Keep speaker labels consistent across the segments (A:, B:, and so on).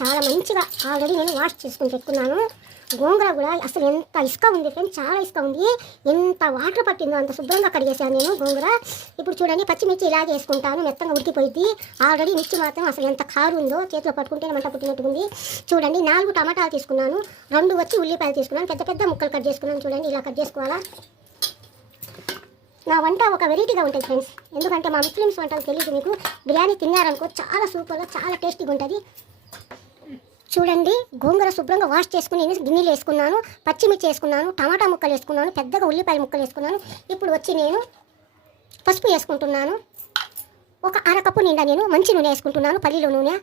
A: చాలా మంచిగా ఆల్రెడీ నేను వాష్ చేసుకుని పెట్టుకున్నాను. గోంగూర కూడా అసలు ఎంత ఇసుక ఉంది ఫ్రెండ్స్ చాలా ఇసుక ఉంది. ఎంత వాటర్ పట్టిందో అంత శుభ్రంగా కడిగేసాను నేను గోంగూర. ఇప్పుడు చూడండి పచ్చిమిర్చి ఇలాగే వేసుకుంటాను మెత్తగా ఉడికిపోయింది. ఆల్రెడీ మిర్చి మాత్రం అసలు ఎంత కారు ఉందో చేతిలో పట్టుకుంటే మంట పుట్టినట్టుంది చూడండి నాలుగు టమాటాలు తీసుకున్నాను. రెండు వచ్చి ఉల్లిపాయలు తీసుకున్నాను. పెద్ద పెద్ద ముక్కలు కట్ చేసుకున్నాను చూడండి ఇలా కట్ చేసుకోవాలా? నా వంట ఒక వెరైటీగా ఉంటుంది ఫ్రెండ్స్ ఎందుకంటే మా ముస్లిమ్స్ వంటలు తెలియదు మీకు. బిర్యానీ తిన్నారనుకో చాలా సూపర్గా చాలా టేస్టీగా ఉంటుంది. చూడండి గోంగూర శుభ్రంగా వాష్ చేసుకుని నేను గిన్నెలు వేసుకున్నాను పచ్చిమిర్చి వేసుకున్నాను టమాటా ముక్కలు వేసుకున్నాను పెద్దగా ఉల్లిపాయ ముక్కలు వేసుకున్నాను. ఇప్పుడు వచ్చి నేను పసుపు వేసుకుంటున్నాను. ఒక అరకప్పు నిండా నేను మంచి నూనె వేసుకుంటున్నాను పల్లీలో నూనె.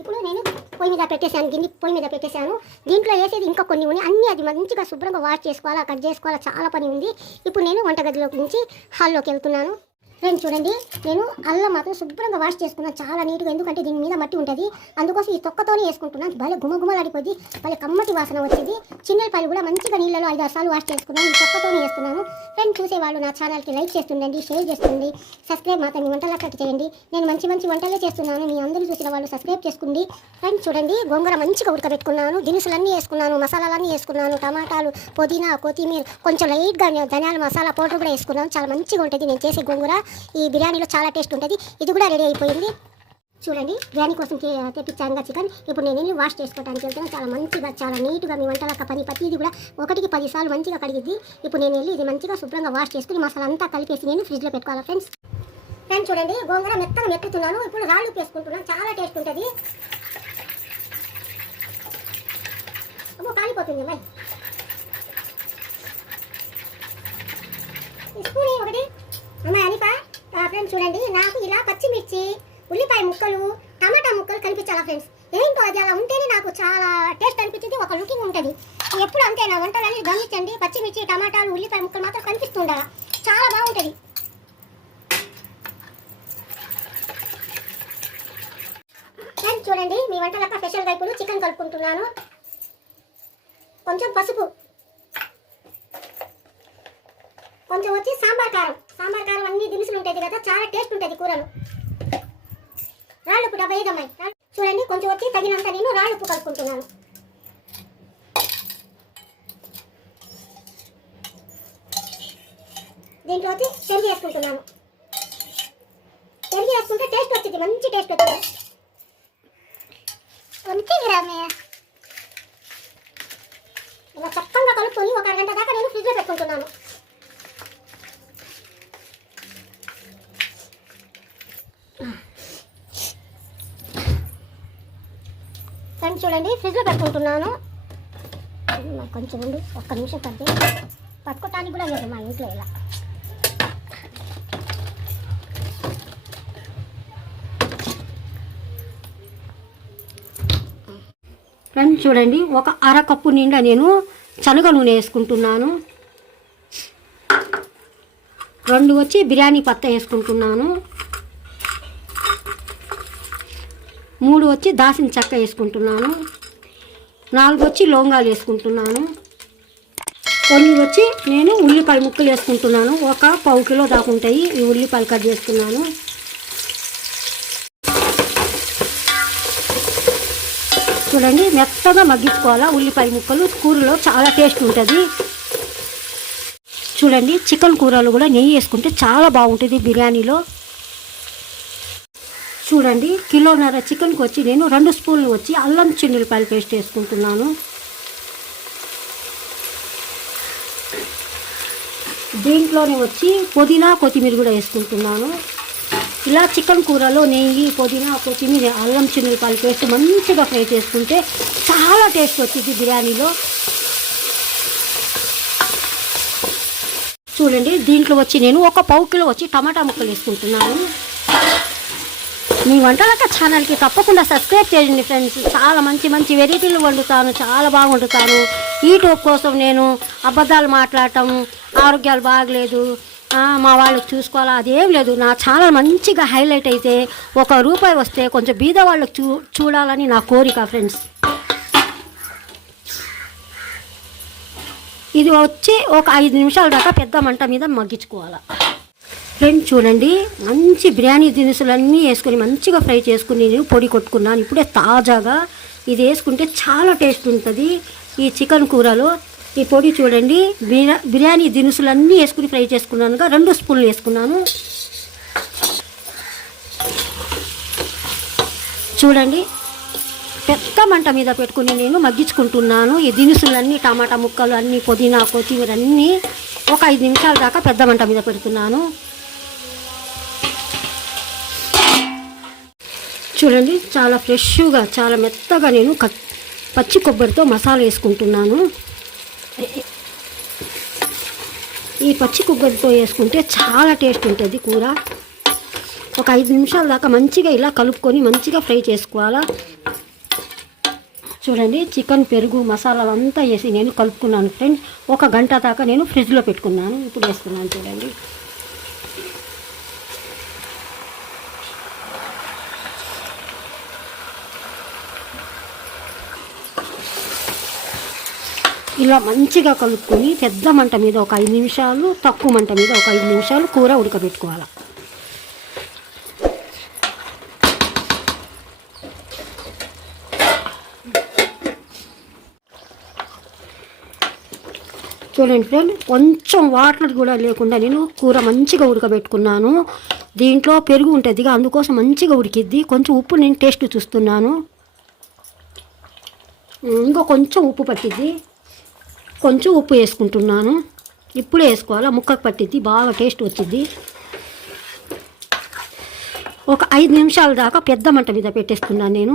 A: ఇప్పుడు నేను పొయ్యి మీద పెట్టేశాను గిన్నె పొయ్యి మీద పెట్టేశాను. దీంట్లో వేసేది ఇంకా కొన్ని ఉన్నాయి. అన్నీ అది మంచిగా శుభ్రంగా వాష్ చేసుకోవాలా కట్ చేసుకోవాలా చాలా పని ఉంది. ఇప్పుడు నేను వంటగదిలోకి నుంచి హాల్లోకి వెళ్తున్నాను. ఫ్రెండ్స్ చూడండి. నేను అల్లం మాత్రం శుభ్రంగా వాష్ చేసుకున్నాను చాలా నీట్గా ఎందుకంటే దీని మీద మట్టి ఉంటుంది. అందుకోసం ఈ తొక్కతోనే వేసుకుంటున్నాను భలే గుమగుమలాడిపోద్ది భలే కమ్మటి వాసన వచ్చేది. చిన్నపాయలు కూడా మంచిగా నీళ్ళలో ఐదు సార్లు వాష్ చేసుకున్నాను ఈ తొక్కతోనే వేస్తున్నాను. ఫ్రెండ్స్ చూసేవాళ్ళు నా ఛానల్కి లైక్ చేస్తుండండి షేర్ చేస్తుంది సబ్స్క్రైబ్ మాత్రం మీ వంటలు అక్కడ చేయండి. నేను మంచి మంచి వంటలే చేస్తున్నాను. మీ అందరూ చూసిన వాళ్ళు సబ్స్క్రైబ్ చేసుకోండి. ఫ్రెండ్స్ చూడండి. గోంగూర మంచిగా ఉడకబెట్టుకున్నాను. దినుసులన్నీ వేసుకున్నాను. మసాలాలన్నీ వేసుకున్నాను. టమాటాలు పుదీనా కొత్తిమీర కొంచెం లైట్గా ధనియాల మసాలా పౌడర్ కూడా వేసుకున్నాను. చాలా మంచిగా ఉంటుంది. నేను చేసే గోంగూర. ఈ బిర్యానీలో చాలా టేస్ట్ ఉంటుంది. ఇది కూడా రెడీ అయిపోయింది. చూడండి బిర్యానీ కోసం తే- తెప్పించాను చికెన్. ఇప్పుడు నేను వెళ్ళి వాష్ చేసుకోవడానికి వెళ్తాను చాలా మంచిగా చాలా నీట్గా మీ వంటల పని ప్రతిది కూడా ఒకటికి పది సార్లు మంచిగా కడిగిద్ది. ఇప్పుడు నేను వెళ్ళి ఇది మంచిగా శుభ్రంగా వాష్ చేసుకుని మసాలా అంతా కలిపేసి నేను ఫ్రిడ్జ్లో పెట్టుకోవాలి ఫ్రెండ్స్? ఫ్రెండ్స్ చూడండి గోంగూర మెత్తగా మెత్తుతున్నాను. ఇప్పుడు రాళ్ళు వేసుకుంటున్నాను చాలా టేస్ట్ ఉంటుంది. అమ్మో కాలిపోతుంది అమ్మాయి ఈ స్పూన్ ఇయ్యి ఒకటి అమ్మాయి అనిపా ఫ్రెండ్స్ చూడండి నాకు ఇలా పచ్చిమిర్చి ఉల్లిపాయ ముక్కలు టమాటా ముక్కలు కనిపించాలా ఫ్రెండ్స్ ఏంటో అది అలా ఉంటేనే నాకు చాలా టేస్ట్ అనిపించింది ఒక లుకింగ్ ఉంటుంది ఎప్పుడు అంతే నా వంటలన్నీ గమనించండి పచ్చిమిర్చి టమాటాలు ఉల్లిపాయ ముక్కలు మాత్రం కనిపిస్తుండాలి చాలా బాగుంటుంది ఫ్రెండ్స్ చూడండి మీ వంటలక్క స్పెషల్గా ఇప్పుడు చికెన్ కలుపుకుంటున్నాను కొంచెం పసుపు. కొంచెం వచ్చి సాంబార్ కారం. సాంబార్ కారం అన్ని దినుసులు ఉంటుంది కదా చాలా టేస్ట్ ఉంటుంది కూరలు. రాళ్ళుప్పు డెబ్బై ఐదు అమ్మాయి చూడండి కొంచెం వచ్చి తగినంత నేను రాళ్ళుప్పు కలుపుకుంటున్నాను. దీంట్లో వచ్చి పెరిగి వేసుకుంటున్నాను. పెరిగి వేసుకుంటే టేస్ట్ వచ్చింది మంచి టేస్ట్ వచ్చింది. వంటి ఇలా చక్కగా కలుపుకొని ఒక అరగంట దాకా నేను ఫ్రిడ్జ్లో పెట్టుకుంటున్నాను. ఫ్రెండ్స్ చూడండి ఫ్రిడ్జ్లో పెట్టుకుంటున్నాను. కొంచెం ఉండు ఒక్క నిమిషం పడితే పట్టుకోవటానికి కూడా లేదు మా ఇంట్లో ఇలా.
B: ఫ్రెండ్స్ చూడండి. ఒక అర కప్పు నిండా నేను శనగ నూనె వేసుకుంటున్నాను. రెండు వచ్చి బిర్యానీ పత్త వేసుకుంటున్నాను. మూడు వచ్చి దాసిన చెక్క వేసుకుంటున్నాను. నాలుగు వచ్చి లవంగాలు వేసుకుంటున్నాను. కొన్ని వచ్చి నేను ఉల్లిపాయ ముక్కలు వేసుకుంటున్నాను. ఒక పావు కిలో దాకా ఉంటాయి. ఈ ఉల్లిపాయలు కట్ చేసుకున్నాను చూడండి మెత్తగా మగ్గించుకోవాలా? ఉల్లిపాయ ముక్కలు కూరలో చాలా టేస్ట్ ఉంటుంది. చూడండి చికెన్ కూరలు కూడా నెయ్యి వేసుకుంటే చాలా బాగుంటుంది బిర్యానీలో. చూడండి కిలోన్నర చికెన్కి వచ్చి నేను రెండు స్పూన్లు వచ్చి అల్లం చిన్నులపాయల పేస్ట్ వేసుకుంటున్నాను. దీంట్లోనే వచ్చి పుదీనా కొత్తిమీర కూడా వేసుకుంటున్నాను. ఇలా చికెన్ కూరలో నెయ్యి పుదీనా కొత్తిమీర అల్లం చిన్నులపాయల పేస్ట్ మంచిగా ఫ్రై చేసుకుంటే చాలా టేస్ట్ వచ్చింది బిర్యానీలో. చూడండి దీంట్లో వచ్చి నేను ఒక పావు కిలో వచ్చి టమాటా ముక్కలు వేసుకుంటున్నాను. మీ వంటలక ఛానల్కి తప్పకుండా సబ్స్క్రైబ్ చేయండి ఫ్రెండ్స్. చాలా మంచి మంచి వెరైటీలు వండుతాను చాలా బాగా వండుతాను యూట్యూబ్ కోసం నేను అబద్ధాలు మాట్లాడటం ఆరోగ్యాలు బాగలేదు. మా వాళ్ళకి చూసుకోవాలా? అదేం లేదు. నా ఛానల్ మంచిగా హైలైట్ అయితే ఒక రూపాయి వస్తే కొంచెం బీద వాళ్ళకి చూ చూడాలని నా కోరిక ఫ్రెండ్స్. ఇది వచ్చి ఒక ఐదు నిమిషాల దాకా పెద్ద మంట మీద మగ్గించుకోవాలి. ఫ్రెండ్ చూడండి. మంచి బిర్యానీ దినుసులన్నీ వేసుకొని మంచిగా ఫ్రై చేసుకుని నేను పొడి కొట్టుకున్నాను. ఇప్పుడే తాజాగా ఇది వేసుకుంటే చాలా టేస్ట్ ఉంటుంది. ఈ చికెన్ కూరలో ఈ పొడి చూడండి. బిర్యా బిర్యానీ దినుసులన్నీ వేసుకుని ఫ్రై చేసుకున్నానుగా. రెండు స్పూన్లు వేసుకున్నాను. చూడండి. పెద్ద మంట మీద పెట్టుకుని నేను మగ్గించుకుంటున్నాను. ఈ దినుసులన్నీ టమాటా ముక్కలు అన్నీ పుదీనా కొత్తిమీర అన్నీ ఒక ఐదు నిమిషాల దాకా పెద్ద మంట మీద పెడుతున్నాను. చూడండి. చాలా ఫ్రెష్గా చాలా మెత్తగా నేను పచ్చి కొబ్బరితో మసాలా వేసుకుంటున్నాను. ఈ పచ్చి కొబ్బరితో వేసుకుంటే చాలా టేస్ట్ ఉంటుంది కూర. ఒక ఐదు నిమిషాల దాకా మంచిగా ఇలా కలుపుకొని మంచిగా ఫ్రై చేసుకోవాలా. చూడండి చికెన్ పెరుగు మసాలాలు అంతా వేసి నేను కలుపుకున్నాను. ఫ్రెండ్స్ ఒక గంట దాకా నేను ఫ్రిడ్జ్లో పెట్టుకున్నాను. ఇప్పుడు వేస్తున్నాను చూడండి. ఇలా మంచిగా కలుపుకొని పెద్ద మంట మీద ఒక ఐదు నిమిషాలు తక్కువ మంట మీద ఒక ఐదు నిమిషాలు కూర ఉడకబెట్టుకోవాలి. చూడండి ఫ్రెండ్ కొంచెం వాటర్ కూడా లేకుండా నేను కూర మంచిగా ఉడకబెట్టుకున్నాను. దీంట్లో పెరుగు ఉంటుంది అందుకోసం మంచిగా ఉడికిద్ది. కొంచెం ఉప్పు నేను టేస్ట్ చూస్తున్నాను. ఇంకా కొంచెం ఉప్పు పట్టిద్ది. కొంచెం ఉప్పు వేసుకుంటున్నాను. ఇప్పుడే వేసుకోవాలా? ముక్కకు పట్టిద్ది. బాగా టేస్ట్ వచ్చింది ఒక ఐదు నిమిషాల దాకా పెద్ద మంట మీద పెట్టేస్తున్నాను నేను.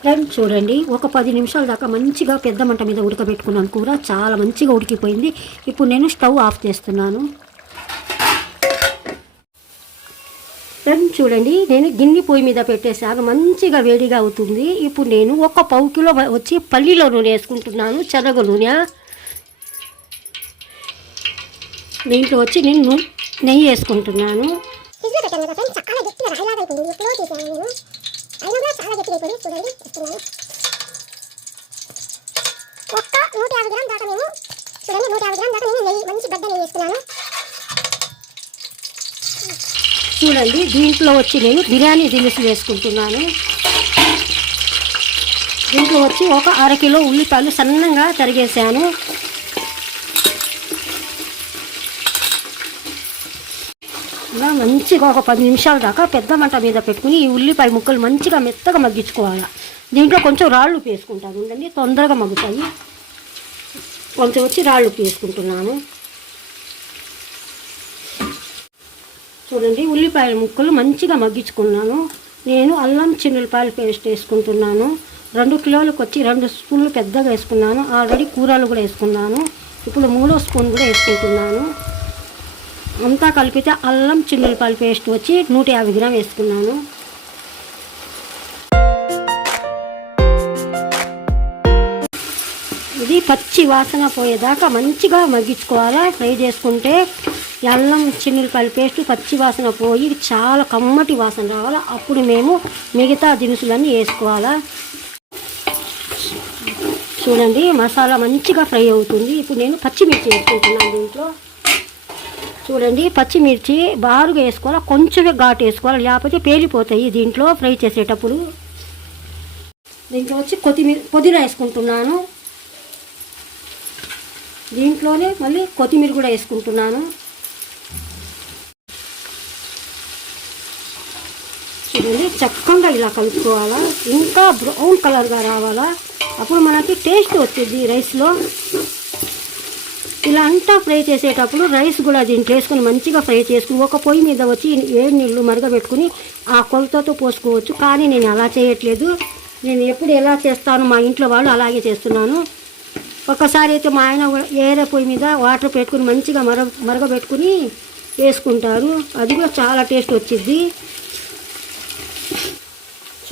B: ఫ్రెండ్ చూడండి. ఒక పది నిమిషాల దాకా మంచిగా పెద్ద మంట మీద ఉడకబెట్టుకున్నాను కూర. చాలా మంచిగా ఉడికిపోయింది. ఇప్పుడు నేను స్టవ్ ఆఫ్ చేస్తున్నాను. ఫ్రెండ్ చూడండి నేను గిన్నె పొయ్యి మీద పెట్టేశాను మంచిగా వేడిగా అవుతుంది. ఇప్పుడు నేను ఒక పావు కిలో వచ్చి పల్లీలో నూనె వేసుకుంటున్నాను చెరగ నూనె. దీంట్లో వచ్చి నేను నెయ్యి వేసుకుంటున్నాను.
A: చాలా గట్టిగా రాయిలాగా అయిపోయింది ఎప్పుడో చేశాను నేను అయినా కూడా చాలా గట్టిగా అయిపోయింది చూడండి ఇస్తున్నాను ఒక్క నూట యాభై గ్రామ్ దాకా నేను చూడండి నూట యాభై గ్రామ్ దాకా నేను నెయ్యి మంచి గడ్డ నెయ్యి వేస్తున్నాను
B: చూడండి దీంట్లో వచ్చి నేను బిర్యానీ దినుసులు వేసుకుంటున్నాను. దీంట్లో వచ్చి ఒక అరకిలో ఉల్లిపాయలు సన్నంగా తరిగేసాను ఇలా మంచిగా ఒక పది నిమిషాల దాకా పెద్ద మంట మీద పెట్టుకుని ఈ ఉల్లిపాయ ముక్కలు మంచిగా మెత్తగా మగ్గించుకోవాలి. దీంట్లో కొంచెం రాళ్ళు వేసుకుంటాను ఉండండి తొందరగా మగ్గుతాయి. కొంచెం వచ్చి రాళ్ళు వేసుకుంటున్నాను చూడండి ఉల్లిపాయల ముక్కలు మంచిగా మగ్గించుకున్నాను. నేను అల్లం చిన్నులపాయల పేస్ట్ వేసుకుంటున్నాను. రెండు కిలోలకు వచ్చి రెండు స్పూన్లు పెద్దగా వేసుకున్నాను. ఆల్రెడీ కూరలు కూడా వేసుకున్నాను. ఇప్పుడు మూడో స్పూన్ కూడా వేసుకుంటున్నాను. అంతా కలిపితే అల్లం చిన్నులపాయల పేస్ట్ వచ్చి నూట యాభై గ్రామ్ వేసుకున్నాను. ఇది పచ్చి వాసన పోయేదాకా మంచిగా మగ్గించుకోవాలా? ఫ్రై చేసుకుంటే అల్లం చిన్నులపాయల పేస్ట్ పచ్చి వాసన పోయి చాలా కమ్మటి వాసన రావాలి? అప్పుడు మేము మిగతా దినుసులన్నీ వేసుకోవాలా? చూడండి మసాలా మంచిగా ఫ్రై అవుతుంది. ఇప్పుడు నేను పచ్చిమిర్చి వేసుకుంటున్నాను దీంట్లో. చూడండి పచ్చిమిర్చి బారుగా వేసుకోవాలి? కొంచెమే ఘాటు వేసుకోవాలి? లేకపోతే పేలిపోతాయి దీంట్లో ఫ్రై చేసేటప్పుడు. దీంట్లో వచ్చి కొత్తిమీర పుదీనా వేసుకుంటున్నాను. దీంట్లోనే మళ్ళీ కొత్తిమీర కూడా వేసుకుంటున్నాను. చూడండి చక్కగా ఇలా కలుపుకోవాలా? ఇంకా బ్రౌన్ కలర్గా రావాలా? అప్పుడు మనకి టేస్ట్ వచ్చింది రైస్లో. ఇలా అంతా ఫ్రై చేసేటప్పుడు రైస్ కూడా దీంట్లో వేసుకొని మంచిగా ఫ్రై చేసుకుని ఒక పొయ్యి మీద వచ్చి ఏడు నీళ్ళు మరగబెట్టుకుని ఆ కొలతతో పోసుకోవచ్చు. కానీ నేను అలా చేయట్లేదు. నేను ఎప్పుడు ఎలా చేస్తాను మా ఇంట్లో వాళ్ళు అలాగే చేస్తున్నాను. ఒకసారి అయితే మా ఆయన ఏరే పొయ్యి మీద వాటర్ పెట్టుకుని మంచిగా మర మరగబెట్టుకుని వేసుకుంటారు. అది కూడా చాలా టేస్ట్ వచ్చింది.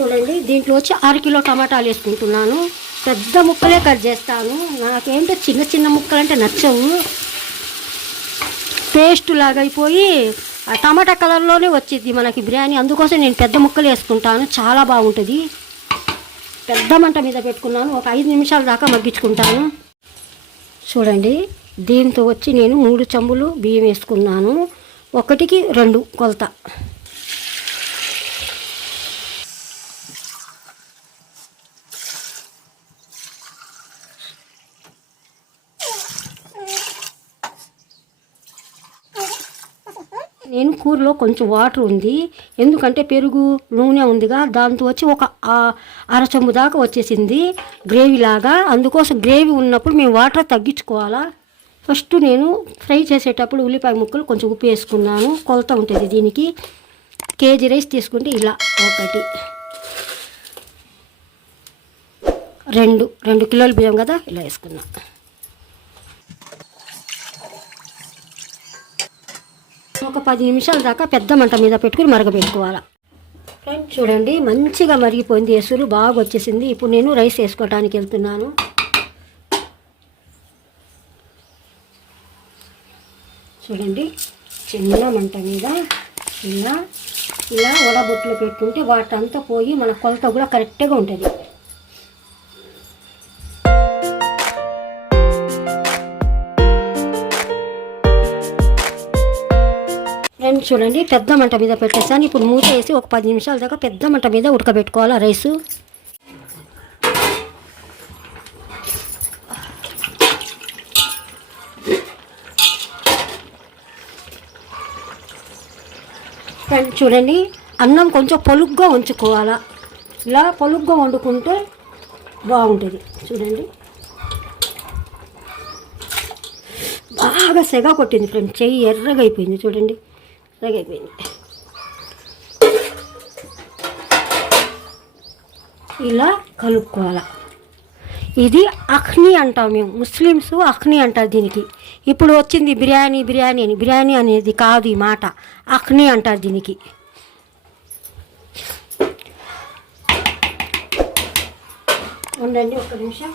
B: చూడండి. దీంట్లో వచ్చి అరకిలో టమాటాలు వేసుకుంటున్నాను. పెద్ద ముక్కలే కట్ చేస్తాను. నాకేంటో చిన్న చిన్న ముక్కలు అంటే నచ్చవు. పేస్ట్ లాగా అయిపోయి ఆ టమాటా కలర్లోనే వచ్చింది మనకి బిర్యానీ. అందుకోసం నేను పెద్ద ముక్కలు వేసుకుంటాను. చాలా బాగుంటుంది. పెద్ద మంట మీద పెట్టుకున్నాను. ఒక ఐదు నిమిషాల దాకా మగ్గించుకుంటాను. చూడండి. దీంతో వచ్చి నేను మూడు చెంబులు బియ్యం వేసుకున్నాను. ఒకటికి రెండు కొలత నేను కూరలో కొంచెం వాటర్ ఉంది. ఎందుకంటే పెరుగు నూనె ఉందిగా దాంతో వచ్చి ఒక ఆ- అర చెంబు దాకా వచ్చేసింది గ్రేవీ లాగా. అందుకోసం గ్రేవీ ఉన్నప్పుడు మేము వాటర్ తగ్గించుకోవాలా? ఫస్ట్ నేను ఫ్రై చేసేటప్పుడు ఉల్లిపాయ ముక్కలు కొంచెం ఉప్పు వేసుకున్నాను. కొలత ఉంటుంది దీనికి. కేజీ రైస్ తీసుకుంటే ఇలా ఒకటి. రెండు రెండు కిలోలు బియ్యం కదా? ఇలా వేసుకున్నాను ఒక పది నిమిషాల దాకా పెద్ద మంట మీద పెట్టుకుని మరగబెట్టుకోవాలి. ఫ్రెండ్స్ చూడండి మంచిగా మరిగిపోయింది. ఎసురు బాగా వచ్చేసింది. ఇప్పుడు నేను రైస్ వేసుకోవడానికి వెళ్తున్నాను. చూడండి చిన్న మంట మీద ఇలా ఇలా వడబొట్లు పెట్టుకుంటే వాటంతా పోయి మన కొలత కూడా కరెక్ట్గా ఉంటుంది. చూడండి పెద్ద మంట మీద పెట్టేసాను ఇప్పుడు మూత వేసి ఒక పది నిమిషాల దాకా పెద్ద మంట మీద ఉడకబెట్టుకోవాలి ఆ రైసు. చూడండి అన్నం కొంచెం పొలుగ్గా ఉంచుకోవాలా. ఇలా పొలుగ్గా వండుకుంటే బాగుంటుంది. చూడండి. బాగా సెగ కొట్టింది ఫ్రెండ్ చెయ్యి ఎర్రగా అయిపోయింది చూడండి. అయిపోయింది ఇలా కలుపుకోవాలి ఇది అఖ్ని అంటాం మేము ముస్లిమ్స్ అఖ్ని అంటారు దీనికి ఇప్పుడు వచ్చింది బిర్యానీ బిర్యానీ అని బిర్యానీ అనేది కాదు ఈ మాట అఖ్ని అంటారు దీనికి ఉండండి ఒక నిమిషం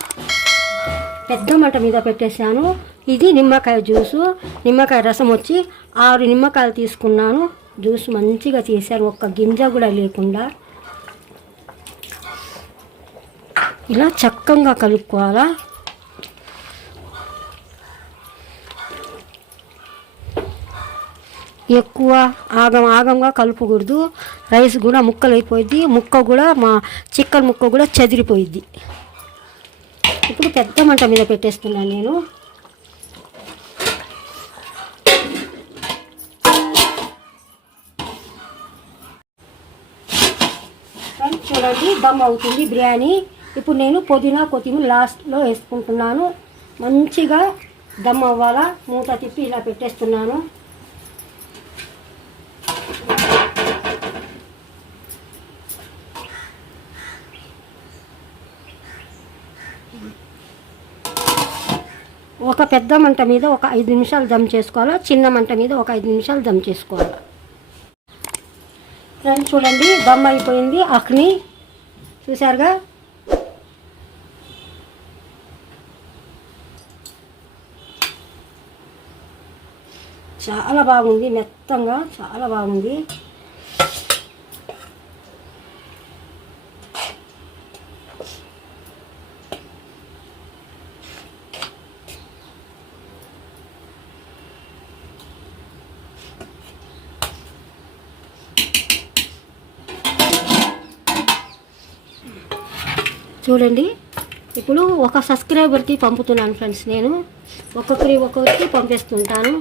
B: పెద్ద మంట మీద పెట్టేశాను. ఇది నిమ్మకాయ జ్యూసు. నిమ్మకాయ రసం వచ్చి ఆరు నిమ్మకాయలు తీసుకున్నాను. జ్యూస్ మంచిగా చేశారు. ఒక్క గింజ కూడా లేకుండా. ఇలా చక్కగా కలుపుకోవాలా? ఎక్కువ ఆగం ఆగంగా కలుపుకూడదు. రైస్ కూడా ముక్కలు ముక్క కూడా మా చికెన్ ముక్క కూడా చెదిరిపోయింది ఇప్పుడు పెద్ద మంట మీద పెట్టేస్తున్నాను నేను. చూడండి దమ్ అవుతుంది బిర్యానీ. ఇప్పుడు నేను పుదీనా కొత్తిమీర లాస్ట్లో వేసుకుంటున్నాను. మంచిగా దమ్ అవ్వాలా? మూత తిప్పి ఇలా పెట్టేస్తున్నాను. ఒక పెద్ద మంట మీద ఒక ఐదు నిమిషాలు దమ్ చేసుకోవాలా? చిన్న మంట మీద ఒక ఐదు నిమిషాలు దమ్ చేసుకోవాలా? ఫ్రెండ్స్ చూడండి దమ్ అయిపోయింది అగ్ని. చూసారుగా చాలా బాగుంది మెత్తంగా చాలా బాగుంది. చూడండి. ఇప్పుడు ఒక సబ్స్క్రైబర్కి పంపుతున్నాను ఫ్రెండ్స్ నేను ఒక్కొక్కరి ఒక్కొక్కరికి పంపిస్తుంటాను.